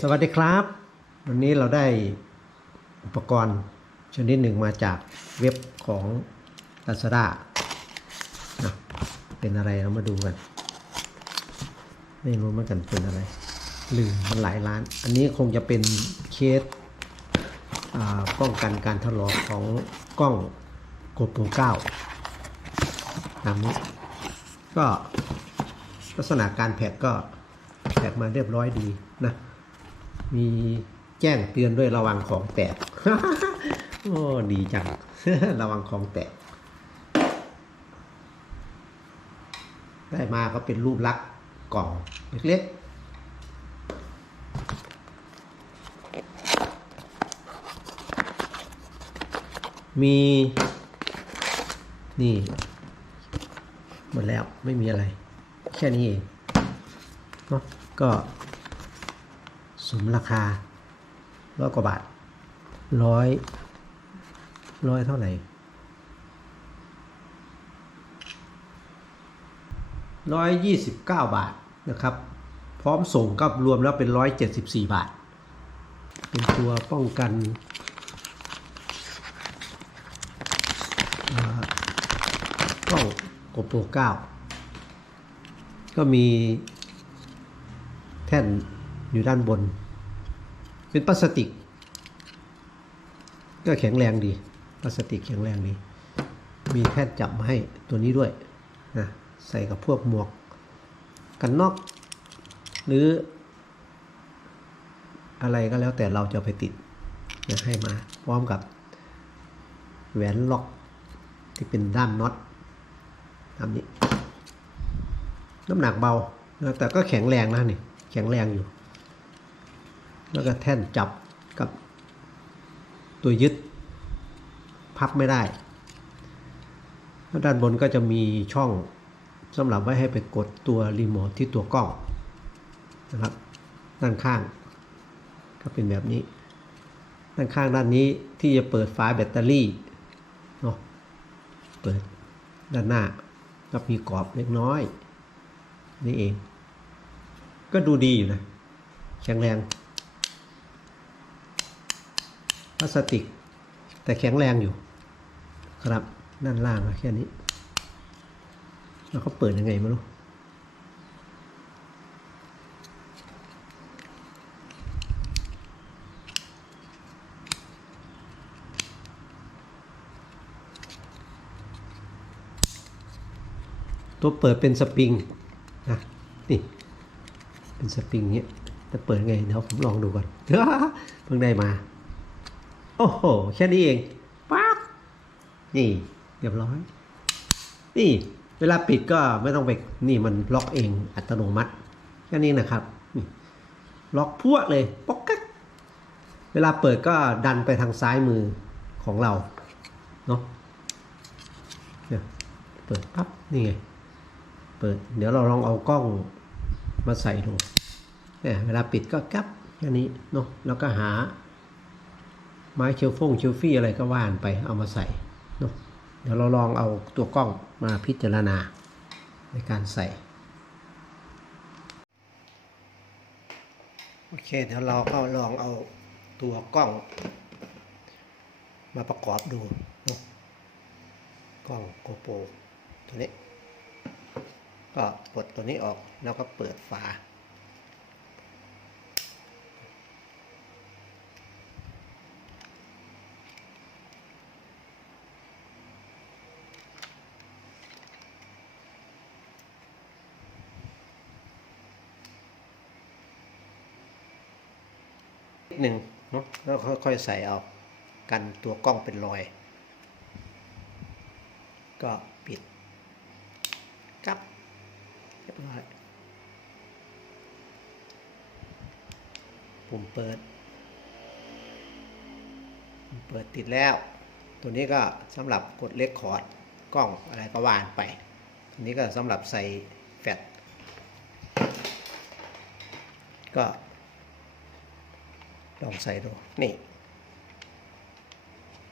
สวัสดีครับ วันนี้เราได้อุปกรณ์ชนิดหนึ่งมาจากเว็บของ Lazada นะเป็นอะไรเรามาดูกัน ไม่รู้เหมือนกันเป็นอะไร ลืมมันหลายร้าน อันนี้คงจะเป็นเคสอ่าป้องกันการถลอกของกล้องโกโปร9ตามนี้ก็ลักษณะการแพกก็แพกมาเรียบร้อยดีนะ มีแจ้งเตือนด้วยระวังของแตก โอ้ดีจัง ระวังของแตก ได้มาก็เป็นรูปลักษณ์กล่องเล็กๆมีนี่หมดแล้วไม่มีอะไร แค่นี้เองเนาะก็ สมราคาร้อยกว่าบาทร้อยร้อยเท่าไหร่ร้อยยี่สิบเก้าบาทนะครับ พร้อมส่งก็รวมแล้วเป็นร้อยเจ็ดสิบสี่บาท เป็นตัวป้องกันกล้องโกโปรเก้าก็มีแท่น อยู่ด้านบน เป็นพลาสติก ก็แข็งแรงดีพลาสติกแข็งแรงดีมีแท่นจับมาให้ตัวนี้ด้วยนะใส่กับพวกหมวก กันนอก หรือ อะไรก็แล้วแต่เราจะไปติดนะให้มาพร้อมกับแหวนล็อกที่เป็นด้ามน็อตตามนี้ น้ำหนักเบา แต่ก็แข็งแรงนะนี่ แข็งแรงอยู่ แล้วก็แท่นจับกับตัวยึดพับไม่ได้แล้วด้านบนก็จะมีช่องสำหรับไว้ให้ไปกดตัวรีโมทที่ตัวกล้องนะครับด้านข้าง ก็เป็นแบบนี้ ด้านข้างด้านนี้ที่จะเปิดฝาแบตเตอรี่เนาะเปิดด้านหน้าก็มีกรอบเล็กน้อย นี่เอง ก็ดูดีอยู่นะแข็งแรง พลาสติก แต่แข็งแรงอยู่ ครับด้านล่างอะแค่นี้ แล้วเขาเปิดยังไงไม่รู้ตัวเปิดเป็นสปริงนะนี่เป็นสปริงเนี้ยจะเปิดไงเดี๋ยวผมลองดูก่อนเพิ่งได้มา โอ้โห แค่นี้เองปั๊บนี่เรียบร้อย นี่ เวลาปิดก็ไม่ต้องไปนี่มันล็อกเองอัตโนมัติ แค่นี้นะครับนี่ล็อกพวดเลยป๊อกกักเวลาเปิดก็ดันไปทางซ้ายมือของเราเนาะเปิดปั๊บนี่ไงเปิด เดี๋ยวเราลองเอากล้องมาใส่ดูเนี่ยเวลาปิดก็กับแค่นี้เนาะแล้วก็หา ไม้เชลฟงเชลฟี่อะไรก็ว่านไปเอามาใส่เนาะเดี๋ยวเราลองเอาตัวกล้องมาพิจารณาในการใส่ โอเค เดี๋ยวเราก็ลองเอาตัวกล้อง มาประกอบดูเนาะกล้องโกโปรตัวนี้ ก็ปลดตัวนี้ออกแล้วก็เปิดฝา นิดหนึ่งเนาะแล้วค่อยๆใส่เอากันตัวกล้องเป็นรอย ก็ปิดกับเรียบร้อยปุ่มเปิด เปิดติดแล้ว ตัวนี้ก็สำหรับกดเลคคอร์ดกล้องอะไรก็ว่านไป ตัวนี้ก็สำหรับใส่แฟลชก็ ลองใส่ดู นี่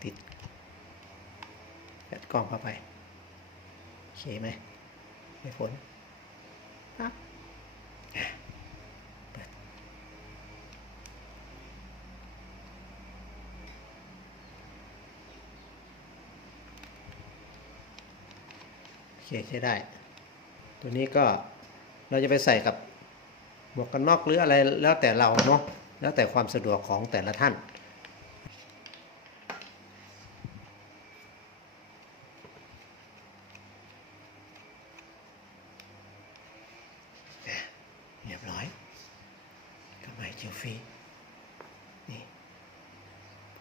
ติดยัดกล้องเข้าไป โอเคไหม ไม่ฝนครับคใช้ได้ ตัวนี้ก็เราจะไปใส่กับหมวกกันน็อกหรืออะไรแล้วแต่เราเนาะ แล้วแต่ความสะดวกของแต่ละท่าน เรียบร้อยกับไม้เจลฟี่นี่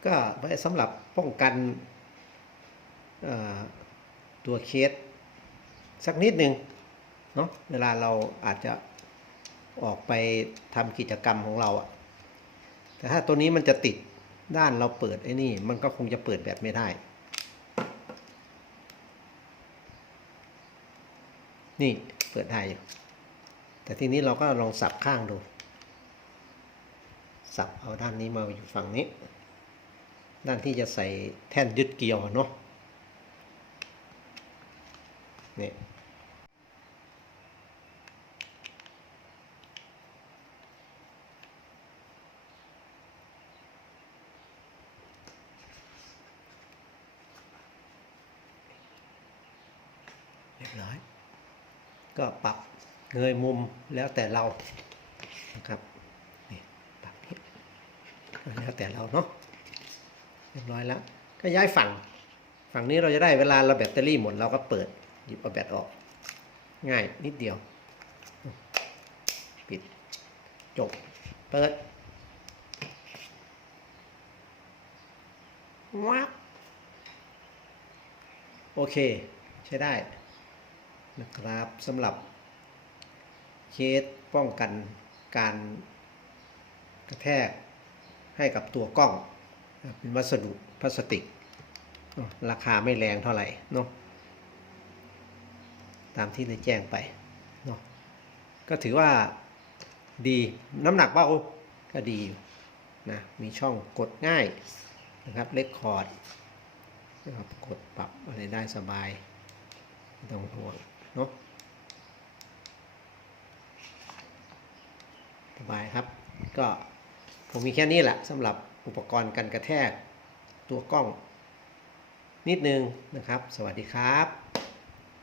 ก็ไว้สำหรับป้องกันตัวเคสสักนิดหนึ่งเนาะเวลาเราอาจจะออกไปทำกิจกรรมของเราอะ แต่ถ้าตัวนี้มันจะติดด้านเราเปิดไอ้นี่ มันก็คงจะเปิดแบบไม่ได้ นี่เปิดได้อยู่แต่ทีนี้เราก็ลองสับข้างดู สับเอาด้านนี้มาอยู่ฝั่งนี้ ด้านที่จะใส่แท่นยึดเกลียวเนาะนี่ รียบร้อยก็ปรับเงยมุมแล้วแต่เรานะครับนี่ปรับนี้แล้วแต่เราเนาะเรียบร้อยแล้วก็ย้ายฝั่ง ฝั่งนี้เราจะได้เวลาเราแบตเตอรี่หมดเราก็เปิดหยิบเอาแบตออก ง่ายนิดเดียว ปิดจบเปิดว้าโอเค ใช้ได้ นะครับสำหรับเคสป้องกันการกระแทกให้กับตัวกล้อง เป็นวัสดุพลาสติก ราคาไม่แรงเท่าไหร่เนาะตามที่ได้แจ้งไปเนาะก็ถือว่าดีน้ำหนักเบาก็ดีนะมีช่องกดง่ายนะครับเล็กคอร์ดนะครับกดปรับอะไรได้สบายไม่ต้องห่วง เนาะสบายครับ ก็ผมมีแค่นี้แหละสำหรับอุปกรณ์กันกระแทกตัวกล้องนิดนึงนะครับ สวัสดีครับ